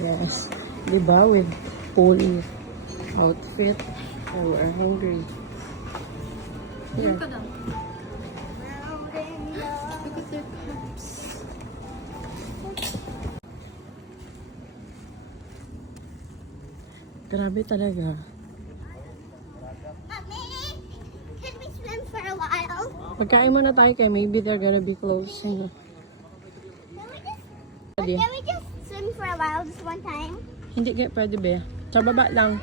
Yes. Diba? With full outfit. Oh, we're hungry. Yeah. Look at them. Look at their cups. Grabe talaga. Can we swim for a while? Pagkain muna tayo kay maybe they're gonna be closing. Can we just swim for a while just one time? Hindi kaya pwede ba? Sa baba lang.